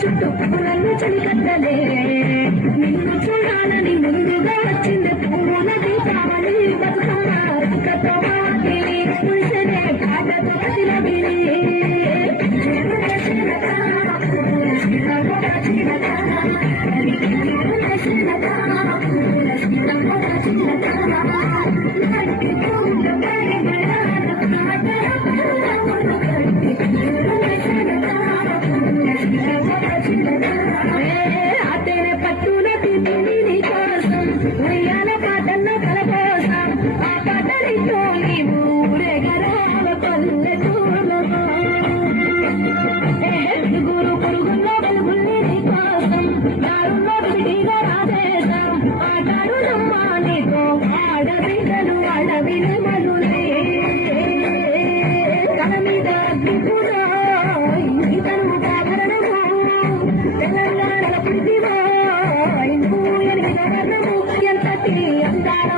చుట్టూ పువ్వులను చలికట్టలే నిన్ను చూడాలని ముందుగా వచ్చింది పువ్వుల దీపావళి బతుకమ్మ పాటతో కదిలగిరి ఉయ్యాల పాటన్న కల కోసం ఆ పాటలితో నీవు ఊరేగరాల పల్లెటూరులో గురు పురుగుల్లో పురుగుల్ని నీ కోసం దారుల్లో విడిగా రాజేశాం ఆటాడు నమ్మా నీతో ఆడబిడ్డలు అడవిని మనులే తన మీద అగ్ని కూడా ఇతను కారణము తెలంగాణ పుట్టివా ఇంకూ ఎరిగిన వర్ణము ఎంతటి అందారం